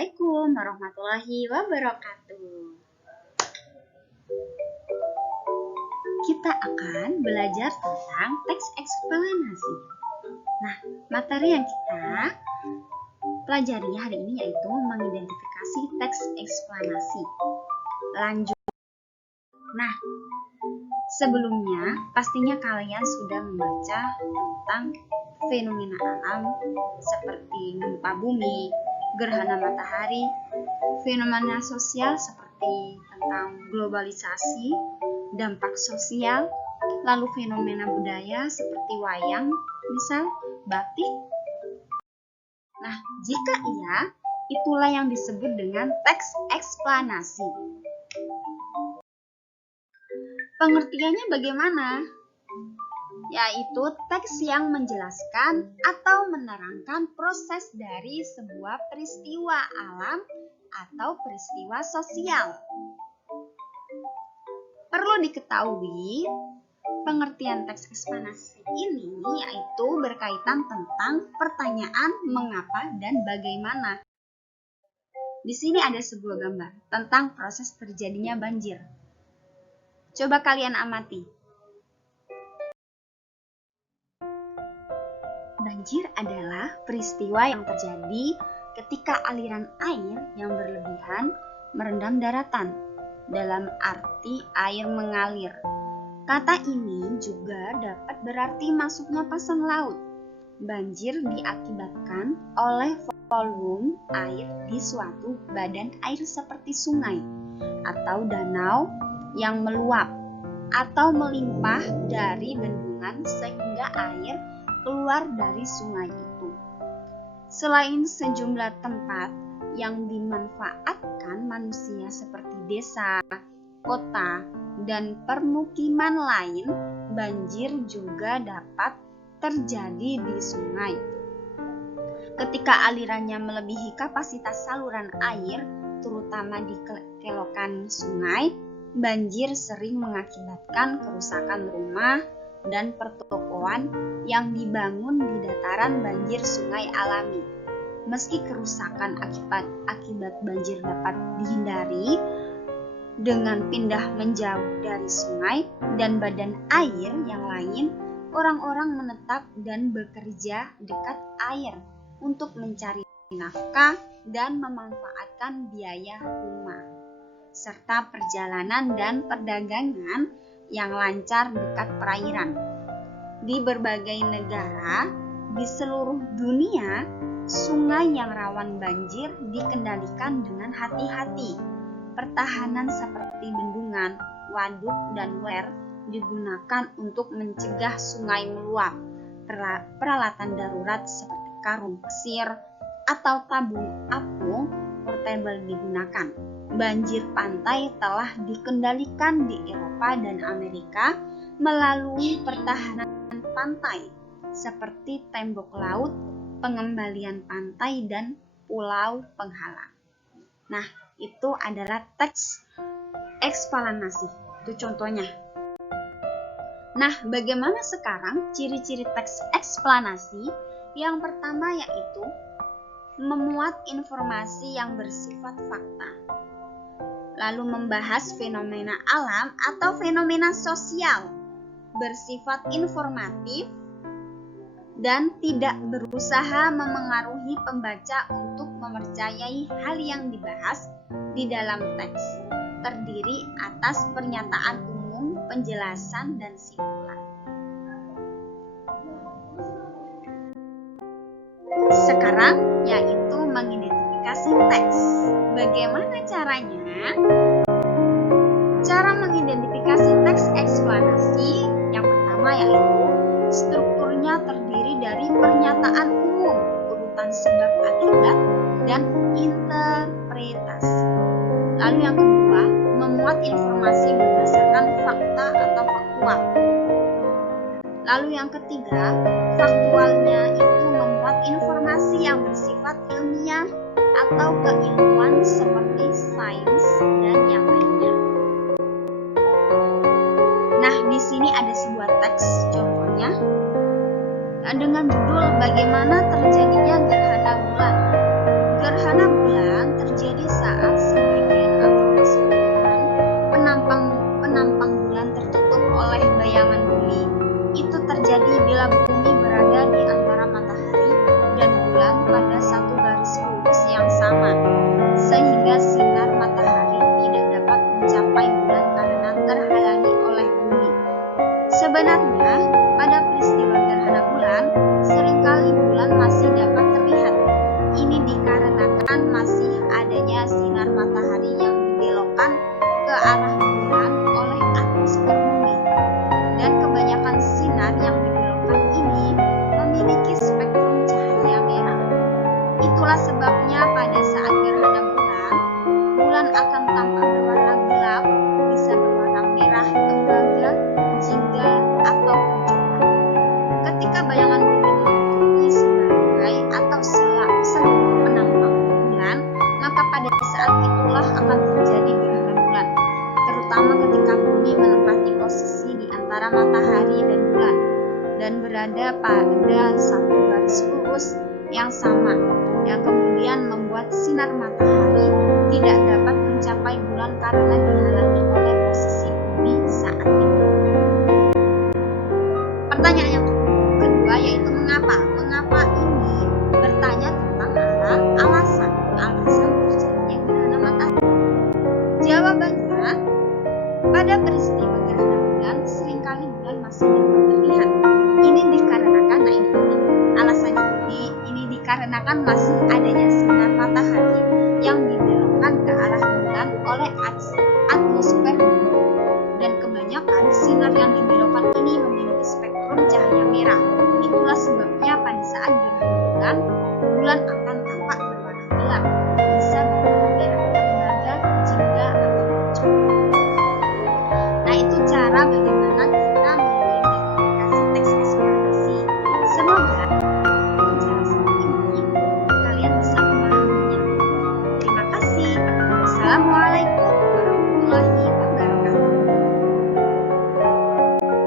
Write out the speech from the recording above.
Assalamualaikum warahmatullahi wabarakatuh. Kita akan belajar tentang teks eksplanasi. Nah, materi yang kita pelajari hari ini yaitu mengidentifikasi teks eksplanasi. Lanjut. Nah, sebelumnya pastinya kalian sudah membaca tentang fenomena alam seperti gempa bumi, gerhana matahari, fenomena sosial seperti tentang globalisasi, dampak sosial, lalu fenomena budaya seperti wayang, misal batik. Nah, jika iya, itulah yang disebut dengan teks eksplanasi. Pengertiannya bagaimana? Yaitu teks yang menjelaskan atau menerangkan proses dari sebuah peristiwa alam atau peristiwa sosial. Perlu diketahui, pengertian teks eksplanasi ini yaitu berkaitan tentang pertanyaan mengapa dan bagaimana. Di sini ada sebuah gambar tentang proses terjadinya banjir. Coba kalian amati. Banjir adalah peristiwa yang terjadi ketika aliran air yang berlebihan merendam daratan, dalam arti air mengalir. Kata ini juga dapat berarti masuknya pasang laut. Banjir diakibatkan oleh volume air di suatu badan air seperti sungai atau danau yang meluap atau melimpah dari bendungan sehingga air keluar dari sungai itu. Selain sejumlah tempat yang dimanfaatkan manusia seperti desa, kota, dan permukiman lain, banjir juga dapat terjadi di sungai. Ketika alirannya melebihi kapasitas saluran air, terutama di kelokan sungai, banjir sering mengakibatkan kerusakan rumah dan pertokoan yang dibangun di dataran banjir sungai alami. Meski kerusakan akibat banjir dapat dihindari dengan pindah menjauh dari sungai dan badan air yang lain, orang-orang menetap dan bekerja dekat air untuk mencari nafkah dan memanfaatkan biaya rumah, serta perjalanan dan perdagangan yang lancar dekat perairan. Di berbagai negara di seluruh dunia, sungai yang rawan banjir dikendalikan dengan hati-hati. Pertahanan seperti bendungan, waduk, dan wer digunakan untuk mencegah sungai meluap. Peralatan darurat seperti karung pasir atau tabung apung portable digunakan. Banjir pantai telah dikendalikan di Eropa dan Amerika melalui pertahanan pantai seperti tembok laut, pengembalian pantai, dan pulau penghalang. Nah, itu adalah teks eksplanasi. Itu contohnya. Nah, bagaimana sekarang ciri-ciri teks eksplanasi? Yang pertama yaitu memuat informasi yang bersifat fakta. Lalu membahas fenomena alam atau fenomena sosial, bersifat informatif, dan tidak berusaha memengaruhi pembaca untuk mempercayai hal yang dibahas di dalam teks, terdiri atas pernyataan umum, penjelasan, dan simpulan. Sekarang yaitu mengidentifikasi teks. Bagaimana caranya? Cara mengidentifikasi teks eksplanasi yang pertama yaitu strukturnya terdiri dari pernyataan umum, urutan sebab akibat, dan interpretasi. Lalu yang kedua, memuat informasi berdasarkan fakta atau faktual. Lalu yang ketiga, faktualnya itu memuat informasi yang bersifat ilmiah atau keilmuan seperti sains dan yang lainnya. Nah, di sini ada sebuah teks contohnya dengan judul Bagaimana Terjadinya Gerhana Bulan. Gerhana bulan Jawabannya, pada peristiwa gerhana bulan, seringkali bulan masih dapat terlihat. Ini dikarenakan masih adanya sinar matahari yang dibelokkan ke arah bulan oleh atmosfer bumi. Dan kebanyakan sinar yang dibelokkan ini memiliki spektrum cahaya merah. Itulah sebabnya pada saat gerhana bulan, bulan akan tampak berwarna gelap, bisa berwarna merah, tembaga, jingga, atau coklat. Ketika bayangan bumi menutupi sebagai atau seluruh penampang bulan, maka pada saat itulah akan terjadi gerhana bulan, terutama ketika bumi menempati posisi di antara matahari dan bulan dan berada pada satu garis lurus yang sama, yang kemudian membuat sinar matahari tidak dapat mencapai bulan karena dihalangi oleh posisi bumi saat itu. Pertanyaan yang kedua yaitu mengapa? Mengapa ini bertanya tentang alasan terjadinya gerhana matahari? Jawabannya, pada peristiwa gerhana bulan seringkali bulan masih dapat terlihat. Ini dikarenakan, alasannya ini dikarenakan masih adanya sinar matahari yang dibelokkan ke arah bulan oleh atmosfer bumi. Dan kebanyakan sinar yang dibelokkan ini memiliki spektrum cahaya merah. Itulah sebabnya pada saat gerhana bulan